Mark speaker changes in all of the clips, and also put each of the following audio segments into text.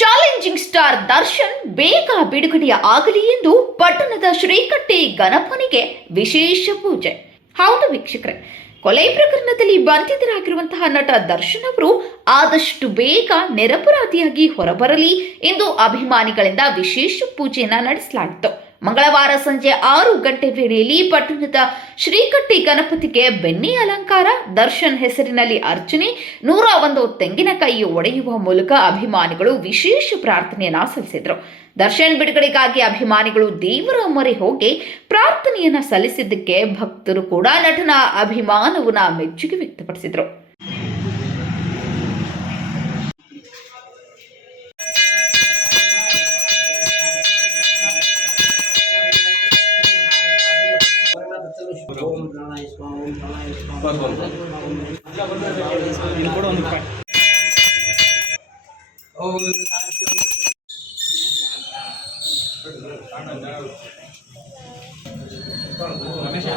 Speaker 1: Challenging star Darshan ಬೇಗ ಬಿಡುಗಡೆಯ ಆಗಲಿ ಎಂದು ಪಟ್ಟಣದ ಶ್ರೀಕಟ್ಟೆ ಗಣಪನಿಗೆ ವಿಶೇಷ ಪೂಜೆ. ಹೌದು ವೀಕ್ಷಕರೇ, ಕೊಲೆ ಪ್ರಕರಣದಲ್ಲಿ ಬಂಧಿತರಾಗಿರುವಂತಹ ನಟ ದರ್ಶನ್ ಅವರು ಆದಷ್ಟು ಬೇಗ ನಿರಪರಾಧಿಯಾಗಿ ಹೊರಬರಲಿ ಎಂದು ಅಭಿಮಾನಿಗಳಿಂದ ವಿಶೇಷ ಪೂಜೆಯನ್ನ ನಡೆಸಲಾಯಿತು ಮಂಗಳವಾರ ಸಂಜೆ ಆರು ಗಂಟೆ ವೇಳೆಯಲ್ಲಿ ಪಟ್ಟಣದ ಶ್ರೀಕಟ್ಟಿ ಗಣಪತಿಗೆ ಬೆನ್ನಿ ಅಲಂಕಾರ, ದರ್ಶನ್ ಹೆಸರಿನಲ್ಲಿ ಅರ್ಚನೆ, ನೂರ ಒಂದು ತೆಂಗಿನಕಾಯಿ ಒಡೆಯುವ ಮೂಲಕ ಅಭಿಮಾನಿಗಳು ವಿಶೇಷ ಪ್ರಾರ್ಥನೆಯನ್ನ ಸಲ್ಲಿಸಿದರು. ದರ್ಶನ್ ಬಿಡುಗಡೆಗಾಗಿ ಅಭಿಮಾನಿಗಳು ದೇವರ ಮೊರೆ ಹೋಗಿ ಪ್ರಾರ್ಥನೆಯನ್ನ ಸಲ್ಲಿಸಿದ್ದಕ್ಕೆ ಭಕ್ತರು ಕೂಡ ನಟನ ಅಭಿಮಾನವನ್ನ ಮೆಚ್ಚುಗೆ ವ್ಯಕ್ತಪಡಿಸಿದರು.
Speaker 2: இது கூட
Speaker 3: ரமேஷ்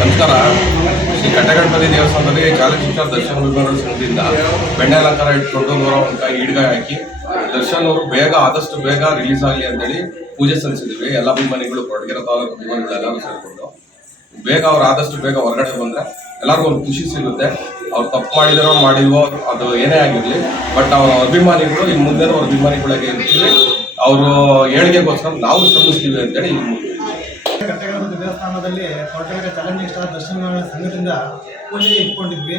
Speaker 4: ನಮಸ್ಕಾರ. ಶ್ರೀ ಕಟ್ಟಗಣಪತಿ ದೇವಸ್ಥಾನದಲ್ಲಿ ಚಾಲೆಂಜ್ ದರ್ಶನ ಅಭಿಮಾನಿಗಳ ಸಂಘದಿಂದ ಬೆಣ್ಣೆ ಅಲಂಕಾರ ಇಟ್ಕೊಂಡು ಕಾಯಿ ಈಡ್ಗಾಯಿ ಹಾಕಿ ದರ್ಶನ್ ಅವರು ಬೇಗ, ಆದಷ್ಟು ಬೇಗ ರಿಲೀಸ್ ಆಗಲಿ ಅಂತೇಳಿ ಪೂಜೆ ಸಲ್ಲಿಸಿದ್ವಿ. ಎಲ್ಲ ಅಭಿಮಾನಿಗಳು ಕೊಡಗೆರೆ ತಾಲೂಕು ಅಭಿಮಾನಿಗಳು ಎಲ್ಲರೂ ಸೇರಿಕೊಂಡು. ಬೇಗ ಅವ್ರು ಆದಷ್ಟು ಬೇಗ ಹೊರಗಡೆ ಬಂದ್ರೆ ಎಲ್ಲರಿಗೂ ಒಂದು ಖುಷಿ ಸಿಗುತ್ತೆ. ಅವ್ರು ತಪ್ಪು ಮಾಡಿದಾರೋ ಮಾಡಿಲ್ವೋ ಅದು ಏನೇ ಆಗಿರಲಿ. ಬಟ್ ಅವ್ರ ಅಭಿಮಾನಿಗಳು ಇನ್ನು ಮುಂದೆ ಅವ್ರ ಅಭಿಮಾನಿಗಳಿಗೆ ಇರ್ತೀವಿ, ಅವರು ಏಳಿಗೆಗೋಸ್ಕರ ನಾವು ಶ್ರಮಿಸ್ತೀವಿ ಅಂತೇಳಿ
Speaker 5: ದೇವಸ್ಥಾನದಲ್ಲಿ ಕೊರಟಗೆರೆ ಚಾಲೆಂಜಿಂಗ್ ಸ್ಟಾರ್ ದರ್ಶನ ಸಂಘದಿಂದ ಪೂಜೆ ಇಟ್ಕೊಂಡಿದ್ವಿ.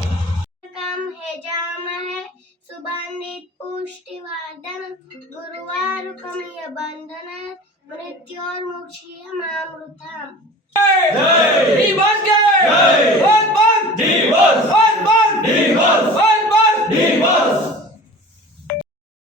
Speaker 6: नाम है जाम है। सुबंधित पुष्टिवर्धन गुरुवारुकम यह बंधन
Speaker 7: मृत्योर्मुक्षीयमामृतम।